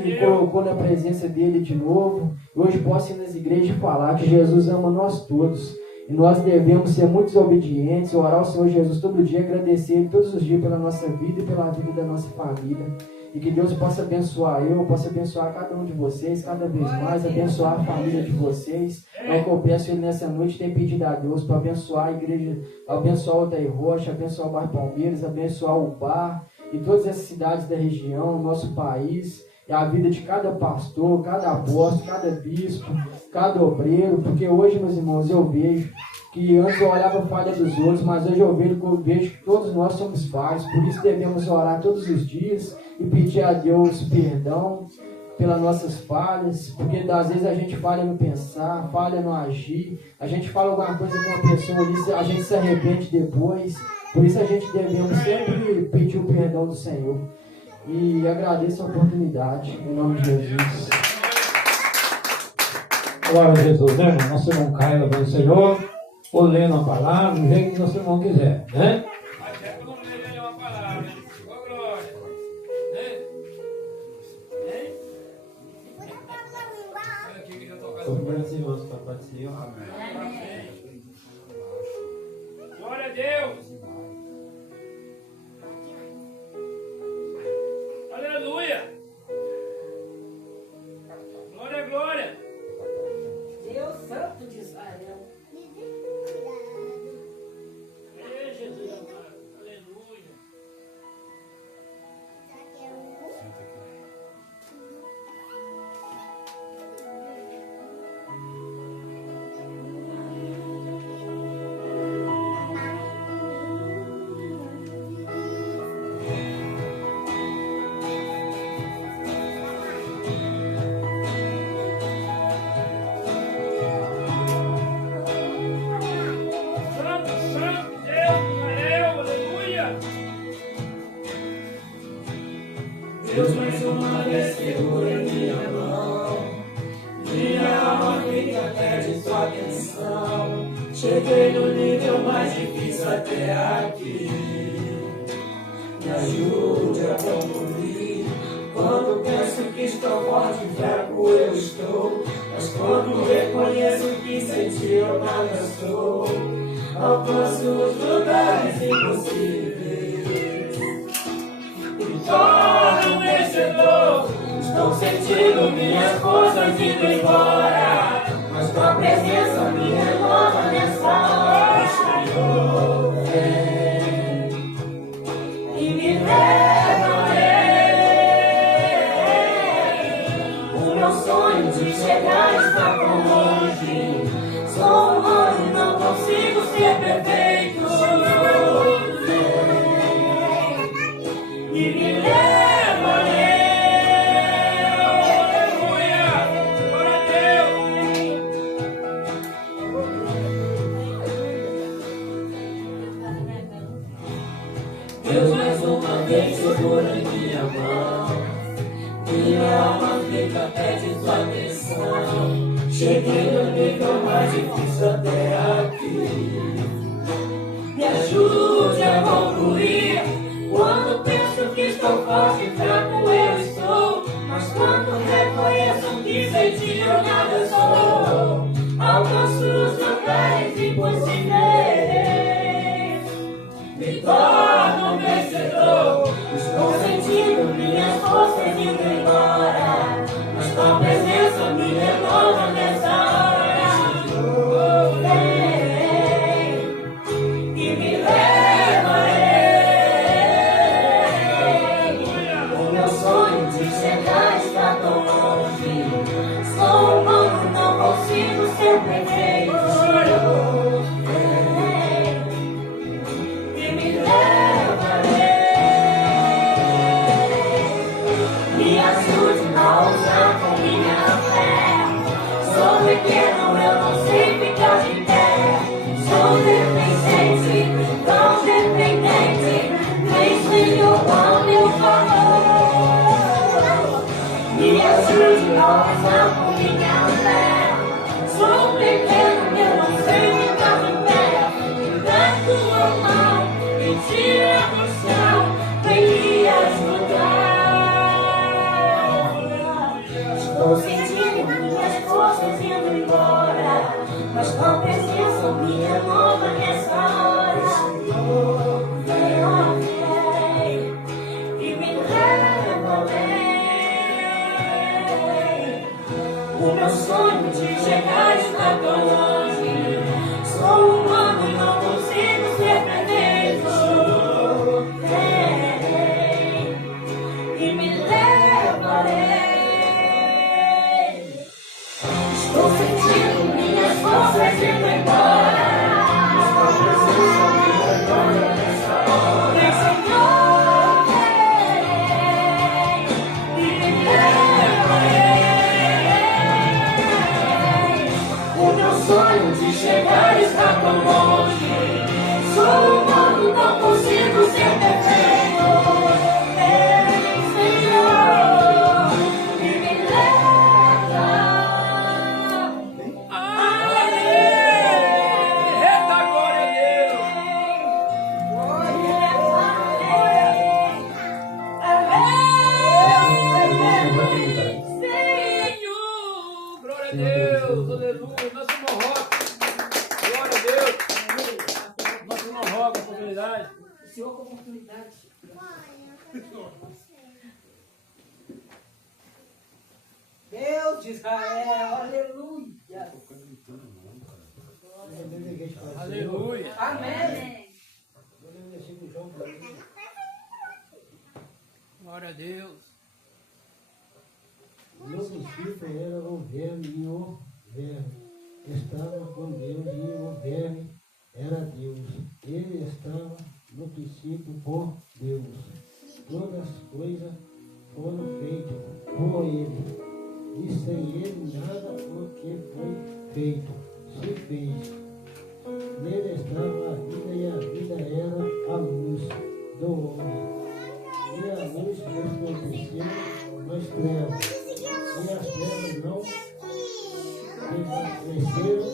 e colocou na presença dele de novo. Hoje posso ir nas igrejas e falar que Jesus ama nós todos. E nós devemos ser muito obedientes, orar ao Senhor Jesus todo dia, agradecer Ele todos os dias pela nossa vida e pela vida da nossa família. E que Deus possa abençoar possa abençoar cada um de vocês, cada vez mais, abençoar a família de vocês. É o que eu peço Ele nessa noite, tem pedido a Deus para abençoar a igreja, abençoar o Altair Rocha, abençoar o Bairro Palmeiras, abençoar o Bar e todas as cidades da região, o nosso país. E a vida de cada pastor, cada apóstolo, cada bispo, cada obreiro, porque hoje, meus irmãos, eu vejo que antes eu olhava a falha dos outros, mas hoje eu vejo que todos nós somos falhos, por isso devemos orar todos os dias e pedir a Deus perdão pelas nossas falhas, porque às vezes a gente falha no pensar, falha no agir, a gente fala alguma coisa com uma pessoa ali, a gente se arrepende depois, por isso a gente devemos sempre pedir o perdão do Senhor. E agradeço a oportunidade, em nome de Jesus. Glória a Jesus, né, irmão? Nosso irmão Caio do Senhor, ou lendo a palavra, do jeito que nosso irmão quiser, né? Até que eu não leio uma palavra, hein? Ô, glória. Hein? Olha aqui que já toca. Compreensivos, Papai do Senhor. Amém. Glória a Deus. Aleluia. Glória, glória. Deus Santo de Israel. Ei, Jesus amado. Aleluia. Deus mais uma vez segura minha mão. Minha alma fica perde sua atenção. Cheguei no nível mais difícil até aqui. Me ajude a concluir. Quando penso que estou forte e fraco eu estou. Mas quando reconheço que sem ti eu nada sou, alcanço os lugares impossíveis. Torno vencedor. Estou sentindo minhas forças indo embora, mas tua presença me renova nessa hora. Senhor, vem e me leva além. O meu sonho de chegar está tão longe. Sou humano e não consigo ser perfeito. E me leva além. Aleluia. Glória a Deus. Deus mais uma vez segura minha mão. Minha alma fica pede sua atenção. Cheguei no nível mais difícil até aqui. Me ajude a concluir. Quando penso que estou forte e fraco eu estou, mas quando reconheço que sem ti eu nada sou, alcanço os lugares impossíveis. Me torno vencedor. Estou sentindo minhas forças indo embora, mas tua presença me renova nessa hora. Vem e me leva além. O meu sonho de chegar está tão longe. Sou humano. mas tua presença me renova nessa hora. Vem, ó, vem, e me leva além. O meu sonho de chegar está tão longe. Sou humano e não consigo ser perfeito. Vem e me leva além. Estou sentindo minhas forças indo embora. Vem, Senhor, vem e me leva além. O meu sonho de chegar está tão longe. Sou humano, não consigo ser perfeito. Vem, Senhor, e me leva Aleluia! Eita, glória a Deus! Senhor! Glória a Deus! Aleluia! Nós somos rock! Glória a Deus! Nós somos rock, a oportunidade. O Senhor com oportunidade. Deus de Israel, aleluia. Aleluia! Amém. Glória a Deus! No princípio era o Verbo e o Verbo estava com Deus e o Verbo era Deus. Ele estava no princípio com Deus. Todas as coisas foram feitas por ele. E sem ele nada o que foi feito se fez. Nele estava a vida e a vida era a luz do homem. E a luz resplandeceu nas trevas. E as trevas não prevaleceram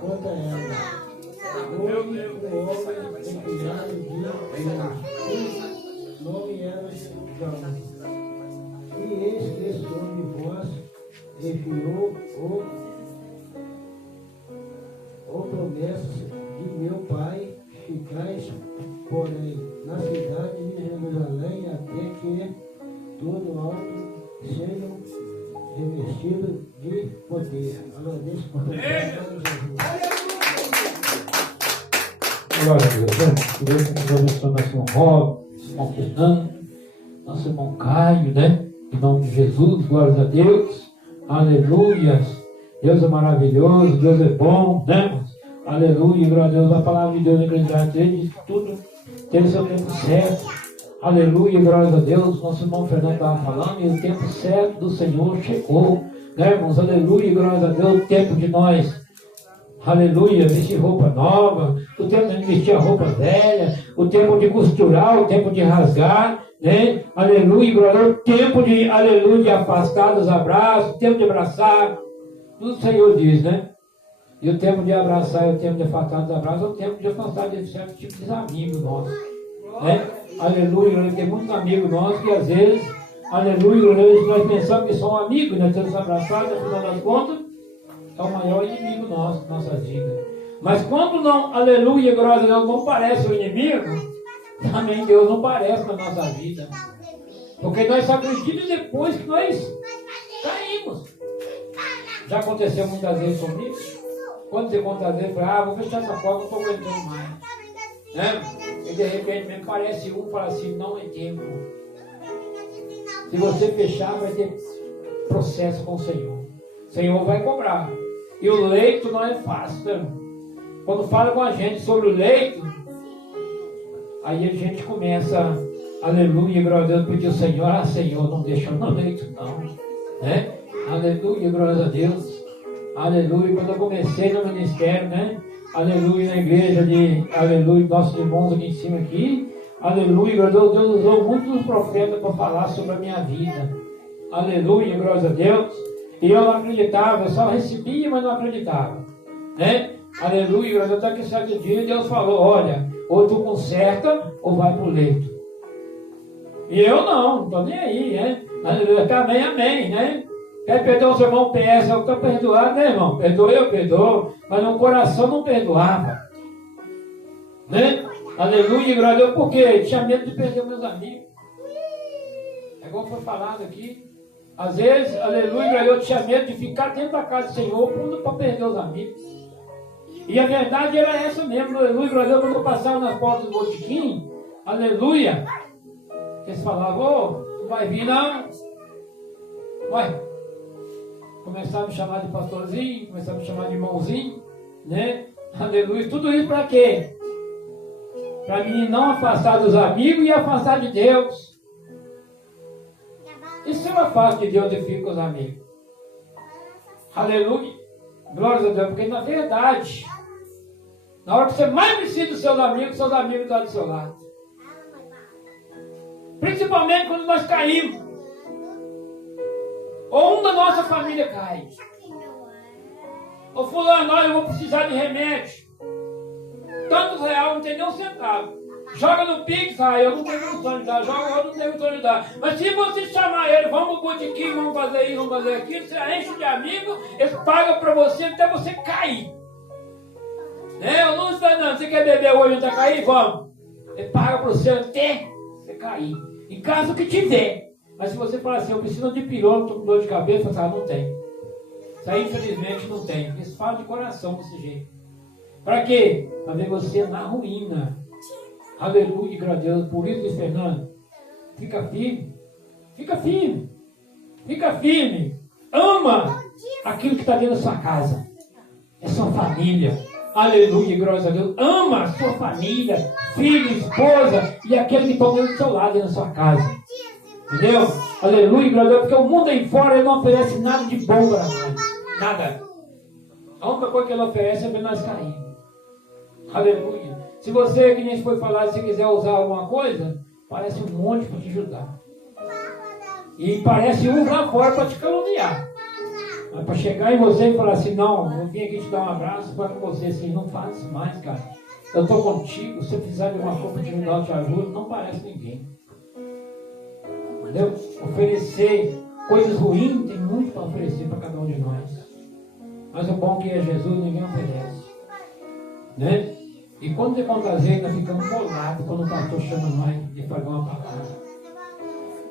contra ela. Houve o homem enviado de Deus. O nome era João. E eis que sobre vós enviou o promessa de meu Pai, ficais, porém, na cidade de Jerusalém, até que todo alto sejam revestidos de poder. Agradeço por ter Glória a Deus, né? Que Deus abençoe nosso irmão Rob, nosso irmão Fernando, nosso irmão Caio, né? Em nome de Jesus, glórias a Deus, aleluia. Deus é maravilhoso, Deus é bom, né? Aleluia, glória a Deus. A palavra de Deus em Eclesiastes diz que tudo tem o seu tempo certo. Aleluia, glória a Deus. Nosso irmão Fernando estava falando e o tempo certo do Senhor chegou, né, irmãos? Aleluia, glória a Deus. O tempo de nós, aleluia, vestir roupa nova, o tempo de vestir a roupa velha, o tempo de costurar, o tempo de rasgar, né? Aleluia, glória a Deus. O tempo de, aleluia, de afastar dos abraços, o tempo de abraçar, tudo o Senhor diz, né? E o tempo de abraçar e o tempo de afastar dos abraços é o tempo de afastar de certo tipo de amigos nossos, né? Aleluia, tem muitos amigos nossos que às vezes, aleluia, nós pensamos que são amigos, nós temos abraçados, afinal das contas, é o maior inimigo nosso, nossa vida. Mas quando não, aleluia, glória a Deus, não parece o inimigo, também Deus não parece na nossa vida. Porque nós só acreditamos depois que nós caímos. Já aconteceu muitas vezes comigo. Quando você conta vezes, eu falo, vou fechar essa porta, não estou aguentando mais. Né? E de repente me parece um e fala assim, não é tempo. Se você fechar, vai ter processo com o Senhor. O Senhor vai cobrar. E o leito não é fácil, né? Quando fala com a gente sobre o leito, aí a gente começa, aleluia, glória a Deus, pedir ao Senhor, Senhor, não deixa eu no leito não, né? Aleluia, glória a Deus, aleluia. Quando eu comecei no ministério, né? Aleluia, na igreja de, aleluia, nossos irmãos aqui em cima aqui, aleluia, glória a Deus, Deus usou muitos profetas para falar sobre a minha vida, aleluia, glória a Deus. E eu não acreditava, eu só recebia, mas não acreditava, né? Aleluia, até que certo dia Deus falou, olha, ou tu conserta ou vai para o leito. E eu não estou nem aí, né? Aleluia, amém, amém, né? Quer perdoar o seu irmão, peça. Eu estou perdoado, né, irmão? Perdoa, eu perdoo. Mas no coração não perdoava. Né? Aleluia, glória a Deus. Por quê? Tinha medo de perder meus amigos. É igual foi falado aqui. Às vezes, aleluia, glória a Deus, tinha medo de ficar dentro da casa do Senhor para perder os amigos. E a verdade era essa mesmo. Aleluia, glória a Deus. Quando eu passava nas portas do botequim, aleluia, eles falavam, ô, não vai vir não. Vai. Começaram a me chamar de pastorzinho, começaram a me chamar de irmãozinho, né? Aleluia. Tudo isso para quê? Para mim não afastar dos amigos e afastar de Deus. E se eu afasto de Deus e fico com os amigos? Aleluia. Glória a Deus. Porque na verdade, na hora que você mais precisa dos seus amigos estão do seu lado. Principalmente quando nós caímos. Ou um da nossa família cai. Ô fulano, olha, eu vou precisar de remédio. Tantos reais, não tem nem um centavo. Joga no Pix, eu não tenho condição de dar. Joga, eu não tenho condição de dar. Mas se você chamar ele, vamos pro botequim, vamos fazer isso, vamos fazer aquilo, você enche de amigos, eles pagam pra você até você cair. Né? Eu não sei não, você quer beber hoje até cair? Vamos. Ele paga pra você até você cair. Em caso que tiver. Mas se você falar assim, eu preciso de pirona, estou com dor de cabeça, você não tem. Isso aí infelizmente não tem. Eles falam de coração desse jeito. Para quê? Para ver você na ruína. Aleluia, glória a Deus. Por isso, Fernando, fica firme. Fica firme. Fica firme. Ama aquilo que está dentro da sua casa. É sua família. Aleluia, glória a Deus. Ama a sua família, filho, esposa e aquele que está do seu lado na sua casa. Entendeu? Aleluia, glória a Deus. Porque o mundo aí fora ele não oferece nada de bom para nós. Nada. A única coisa que ele oferece é para nós cair. Aleluia. Se você, que nem foi falado, se quiser usar alguma coisa, parece um monte para te ajudar. E parece um lá fora para te caluniar. Mas para chegar em você e falar assim, não, eu vim aqui te dar um abraço, para com você assim, não faz isso mais, cara. Eu estou contigo, se você precisar de uma coisa para te ajudar, eu te ajudo, não parece ninguém. Entendeu? Oferecer coisas ruins, tem muito para oferecer para cada um de nós. Mas o bom que é Jesus, ninguém oferece. Né? E quando tem contazer, nós ficamos bolados quando o pastor chama nós de fazer uma palavra.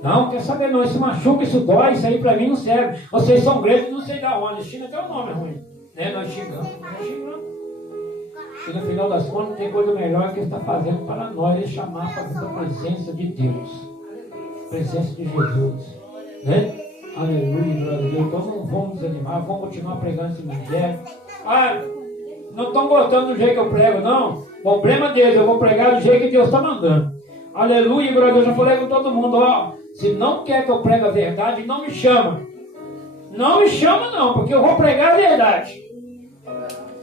Não, quer saber não, isso machuca, isso dói, isso aí para mim não serve. Vocês são gregos, não sei da onde, China tem um nome ruim. Né? Nós xingamos. E no final das contas, não tem coisa melhor que ele está fazendo para nós, ele chamar para a presença de Deus. Presença de Jesus. Né? Aleluia, glória a Deus. Então não vamos desanimar, vamos continuar pregando esse evangelho. Ah, não estão gostando do jeito que eu prego, não. Problema deles, eu vou pregar do jeito que Deus está mandando. Aleluia, glória a Deus. Eu já falei com todo mundo, ó. Se não quer que eu pregue a verdade, não me chama. Não me chama não, porque eu vou pregar a verdade.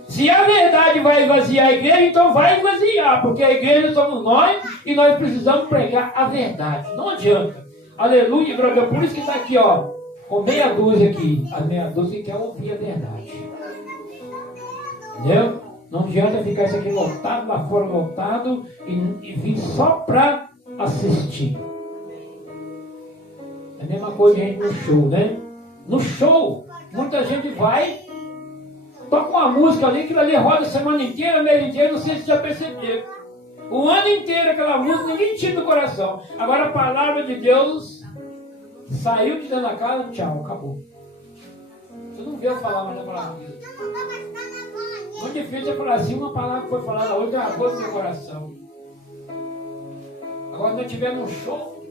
Se a verdade vai esvaziar a igreja, então vai esvaziar, porque a igreja somos nós e nós precisamos pregar a verdade. Não adianta. Aleluia, glória a Deus. Por isso que está aqui, ó, com meia dúzia aqui. A meia dúzia que quer ouvir a verdade. Entendeu? Não adianta ficar isso aqui lotado, lá fora lotado e vir só para assistir. É a mesma coisa que a gente no show, né? No show, muita gente vai, toca uma música ali, que ali roda a semana inteira, mês inteiro, não sei se já perceberam. O ano inteiro aquela música, ninguém tira do coração. Agora a palavra de Deus saiu de dentro da casa, tchau, acabou. Você não vê eu falar mais da palavra de Deus. Muito difícil é falar assim, uma palavra que foi falada hoje gravou no meu coração. Agora nós tivemos um show,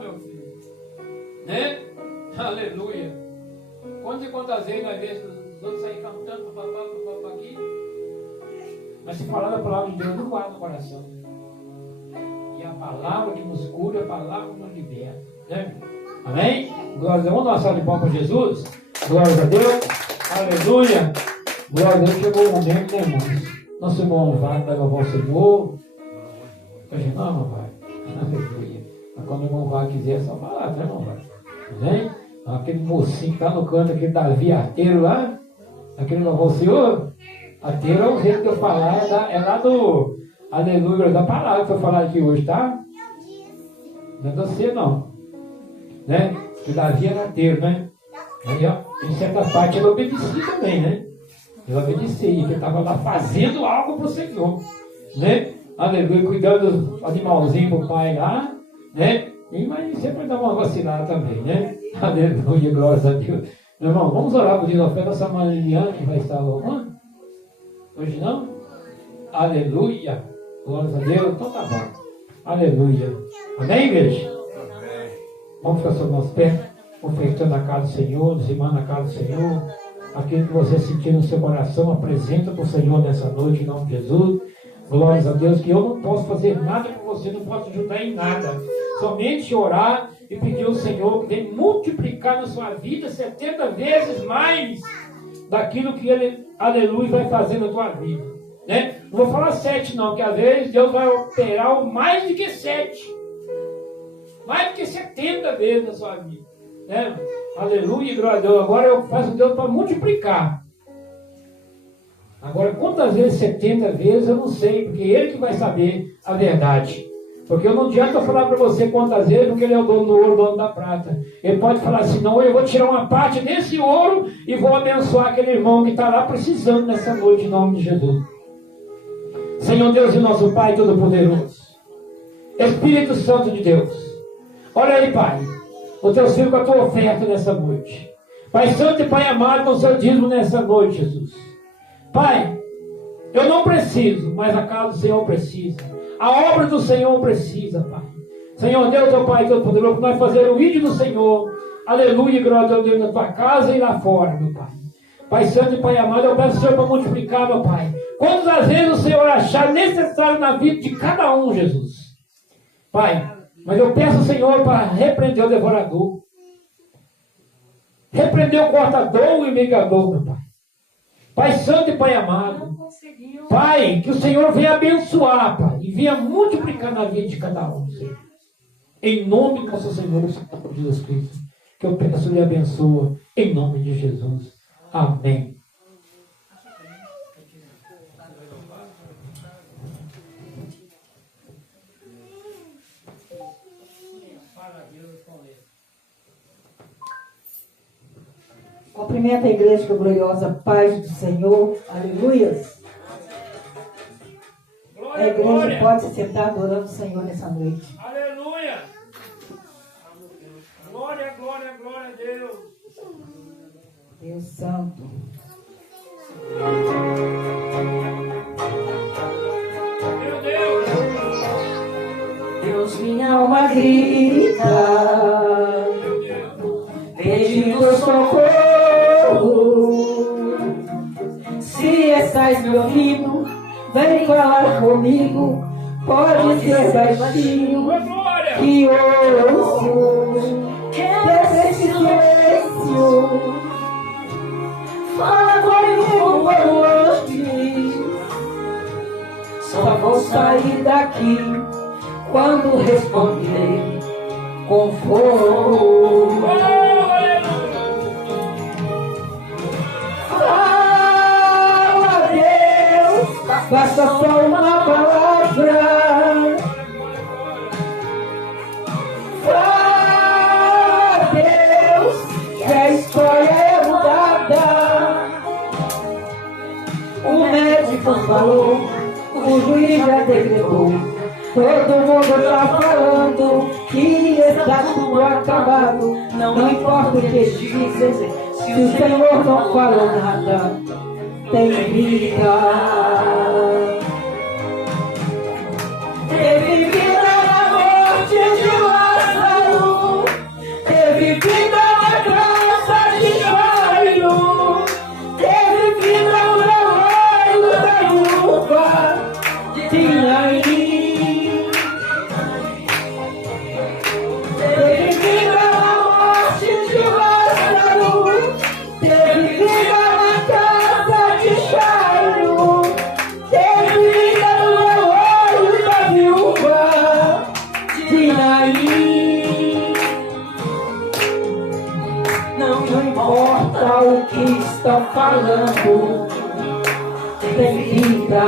meu filho, né? Aleluia. Quantas vezes nós vemos os outros saírem cantando, papapá aqui. Mas se falar da palavra de Deus, não guarda no coração. E a palavra que nos cura, a palavra que nos liberta. Né? Amém? Glória a Deus. Vamos dar uma salva de palmas para Jesus. Glória a Deus. Aleluia. Glória a Deus. Chegou o momento, né, irmãos? Nosso irmão vai louvar o Senhor. Hoje não, irmão vai. Aleluia. Mas quando o irmão vai quiser, é só falar, né, irmão vai? Amém? Aquele mocinho que está no canto, aquele Davi arteiro lá, aquele louvar o Senhor. Arteiro é o jeito que eu falar, é lá do aleluia, da palavra que eu falar aqui hoje, tá? Não é você não. Né? Porque Davi era arteiro, né? Aí, ó, em certa parte ele obedecia também, né? Ele obedecia, ele estava lá fazendo algo para o Senhor, né? Aleluia, cuidando dos animalzinhos para o pai lá, né? Mas sempre dá uma vacilada também, né? Aleluia, glórias a Deus. Meu irmão, vamos orar por Deus. Pega essa manhã Liliane que vai estar louvando. Hoje não? Aleluia, glórias a Deus. Então tá bom. Aleluia. Amém, igreja? Vamos ficar sobre nós pés, ofertando a casa do Senhor, dizimando a casa do Senhor. Aquilo que você sentir no seu coração, apresenta para o Senhor nessa noite, em nome de Jesus. Glórias a Deus, que eu não posso fazer nada por você, não posso ajudar em nada. Somente orar e pedir ao Senhor que venha multiplicar na sua vida 70 vezes mais daquilo que Ele, aleluia, vai fazer na tua vida. Né? Não vou falar 7 não, que às vezes Deus vai operar mais do que 7. Mais do que 70 vezes na sua vida. Né? Aleluia, glória a Deus. Agora eu faço Deus para multiplicar. Agora, quantas vezes? 70 vezes, eu não sei, porque Ele que vai saber a verdade. Porque eu não adianta falar para você quantas vezes, porque Ele é o dono do ouro, o dono da prata. Ele pode falar assim, não, eu vou tirar uma parte desse ouro e vou abençoar aquele irmão que está lá precisando nessa noite, em nome de Jesus. Senhor Deus e nosso Pai Todo-Poderoso, Espírito Santo de Deus, olha aí, Pai, o teu filho com a tua oferta nessa noite. Pai Santo e Pai amado, com o seu dízimo nessa noite, Jesus. Pai, eu não preciso, mas a casa do Senhor precisa. A obra do Senhor precisa, Pai. Senhor Deus, ó Pai Todo-Poderoso, nós fazer o ídolo do Senhor. Aleluia, glória a Deus, na tua casa e lá fora, meu Pai. Pai Santo e Pai amado, eu peço ao Senhor para multiplicar, meu Pai. Quantas vezes o Senhor achar necessário na vida de cada um, Jesus. Pai, mas eu peço ao Senhor para repreender o devorador. Repreender o cortador e o ligador, meu Pai. Pai Santo e Pai amado, Pai, que o Senhor venha abençoar, Pai, e venha multiplicar na vida de cada um, Senhor. Em nome do nosso Senhor Jesus Cristo, que eu peço e abençoa, em nome de Jesus. Amém. Cumprimento a igreja com a gloriosa paz do Senhor. Aleluias. A igreja Glória. pode se sentar adorando o Senhor nessa noite. Aleluia. Glória, glória, glória a Deus. Deus Santo. Meu Deus. Deus, minha alma grita, pedindo socorro. Se estás me ouvindo, vem falar comigo. Pode ser baixinho, Glória. que ouço desse silêncio. Fala comigo hoje. Só vou sair daqui quando responder com fogo. Fala, Deus, basta só uma palavra. Fala, Deus, que a história é mudada. O médico falou, o juiz já decretou. Todo mundo está falando que está tudo acabado. Não importa o que dizem, se o Senhor não falou nada, tem vida. Teve vida na morte de Lázaro, teve vida na graça de Jairo, teve vida no olho da viúva de Naim. Teve vida na morte de Lázaro, teve vida na casa de Jairo, teve vida no olho da viúva de Naim. Não importa o que estão falando, tem vida.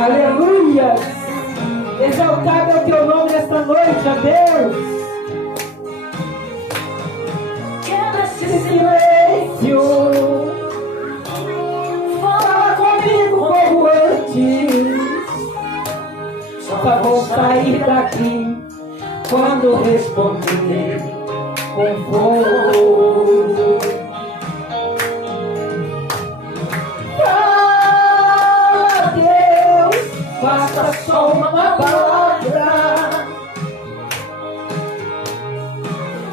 Aleluia! Exaltado é o teu nome nesta noite, ó Deus. daqui quando responder com fogo. Fala, Deus, basta só uma palavra.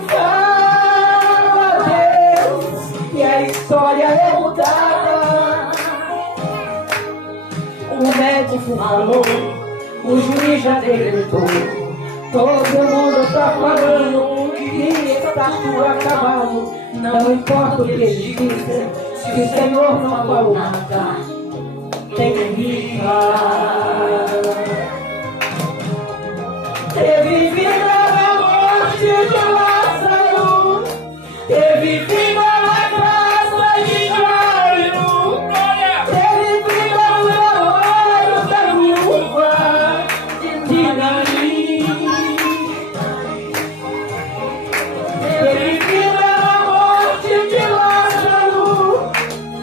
Fala, Deus, que a história é mudada. O médico falou, o juiz já decretou. Todo mundo está falando que está tudo acabado. Não importa o que dizem, se o Senhor não falou nada, tem que ficar. Teve vida na morte de Lázaro, teve vida na casa de Jairo, teve vida no velório da viúva de Naim, teve vida na morte de Lázaro,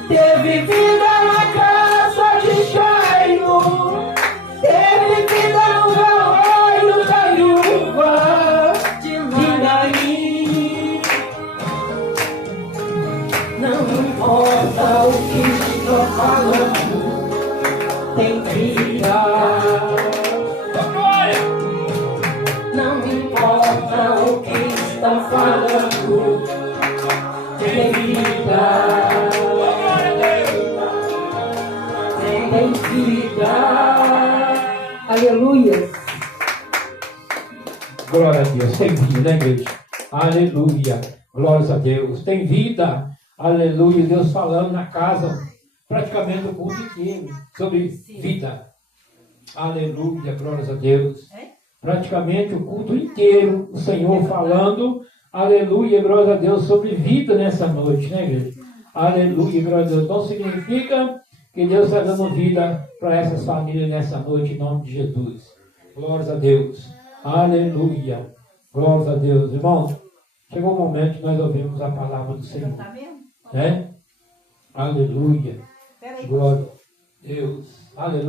teve vida na casa de Jairo, teve vida no velório da viúva de Naim. Não importa o que estou falando, tem vida. Não importa o que está falando, tem vida. Tem vida. Aleluia. Glória a Deus. Tem vida, né, igreja? Aleluia. Glórias a Deus. Tem vida. Aleluia. Deus falando na casa, praticamente o culto inteiro, sobre vida. Aleluia. Glórias a Deus. Praticamente o culto inteiro, o Senhor falando. Aleluia. Glórias a Deus. Sobre vida nessa noite, né, igreja? Aleluia. Glória a Deus. Então significa que Deus está dando vida para essas famílias nessa noite, em nome de Jesus. Glórias a Deus. Aleluia. Glórias a Deus. Irmãos, chegou o momento que nós ouvimos a palavra do Senhor. Né? Aleluia. Glória a Deus. Aleluia.